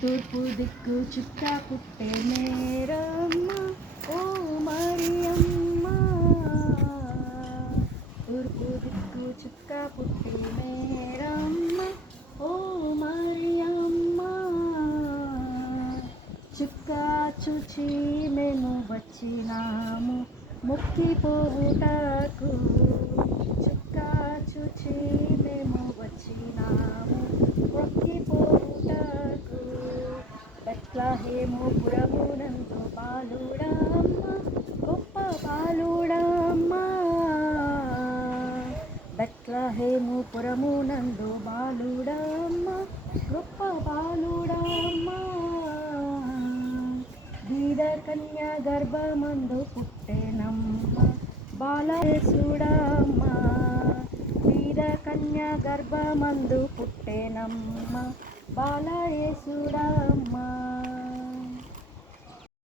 తూర్పు దిక్కు చుక్క పుట్టే మేరమ్మ ఓ మరియమ్మ. తూర్పు దిక్కు చుక్క పుట్టే మేరమ్మ ఓ మరియమ్మ. చుక్క చూచి మేము వచ్చినాము మొక్కిపోవుటకు. చుక్క చూచి మేము వచ్చినాము మొక్కిపోవుటకు. బెత్లెహేము పురమునందు బాలుడమ్మ గొప్ప బాలుడమ్మ. బెత్లెహేము పురమునందు బాలుడమ్మ గొప్ప బాలుడమ్మ. బీద కన్య గర్భమందు పుట్టెనమ్మ బాలయేసుడమ్మ. బీద కన్య గర్భమందు పుట్టెనమ్మ బాలయేసుడా.